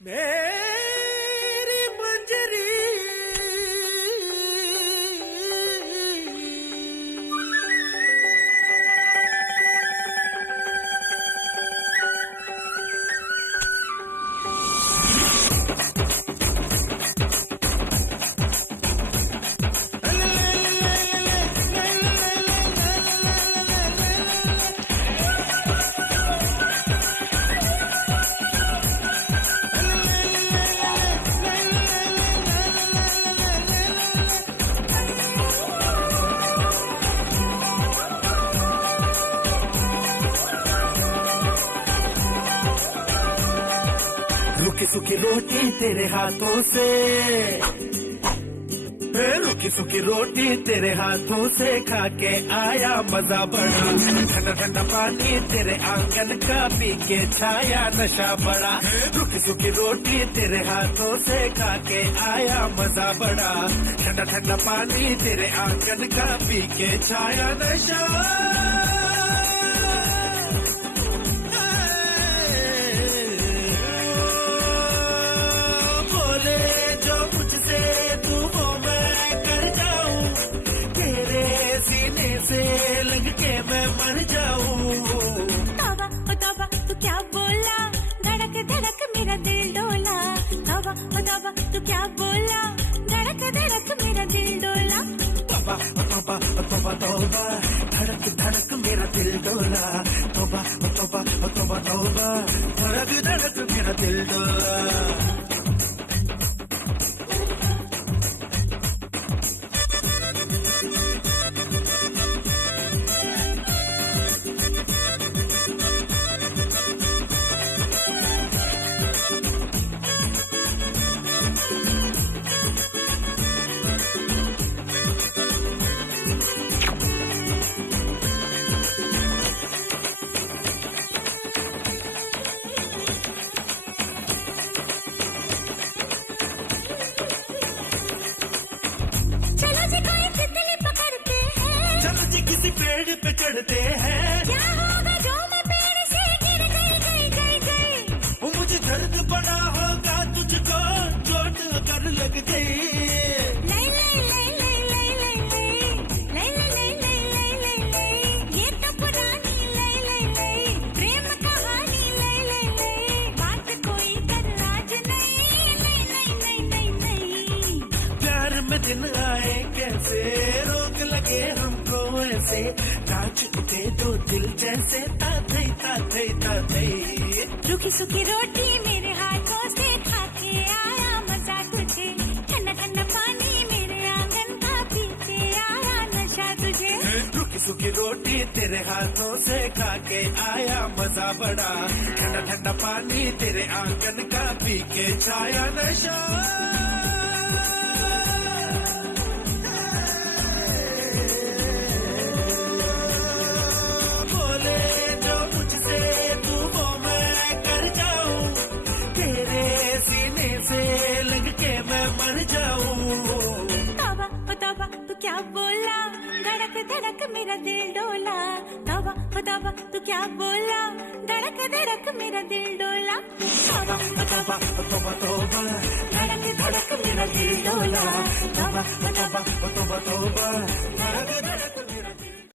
मेरी मंजरी रुकी सुखी रोटी तेरे हाथों से, रुकी सुखी रोटी तेरे हाथों से खा के आया मजा बड़ा। ठंडा ठंडा पानी तेरे आंगन का पी के छाया नशा बड़ा। रुकी सुखी रोटी तेरे हाथों से खा के आया मजा बड़ा। ठंडा ठंडा पानी तेरे आंगन का पी के छाया नशा। से लग के मैं मर जाऊं। तौबा ओ तौबा तू क्या बोला, धड़क धड़क मेरा दिल डोला। तौबा ओ तौबा तू क्या बोला, धड़क धड़क मेरा दिल डोला। तौबा ओ तौबा ओ तौबा तौबा, धड़क धड़क मेरा दिल डोला। तौबा ओ तौबा ओ तौबा तौबा, धड़क धड़क मेरा दिल डोला। चलो जी किसी पेड़ पे चढ़ते हैं। क्या होगा जो मैं पेड़ से गिर गई। वो मुझे दर्द बड़ा होगा तुझको चोट अगर लग गई। ये तो पुरानी प्रेम कहानी। बात कोई कर आज नहीं। प्यार में दिन आए कैसे, रोग लगे हमको ऐसे। नाच उठे दो दिल जैसे ताते ताते ताते। रूखी सूखी रोटी मेरे हाथों से खा के आया मजा तुझे। ठंडा ठंडा पानी मेरे आंगन का पीते आया नशा तुझे। रूखी सूखी रोटी तेरे हाथों से खा के आया मजा बड़ा। ठंडा ठंडा पानी तेरे आंगन का पी के छाया नशा। मर जाऊं। तौबा ओ तौबा तू क्या बोला, धड़क धड़क मेरा दिल डोला। तौबा ओ तौबा तू क्या बोला, धड़क धड़क मेरा दिल डोला। तौबा ओ तौबा ओ तौबा तौबा, धड़क धड़क मेरा दिल डोला। तौबा ओ तौबा ओ तौबा तौबा, धड़क धड़क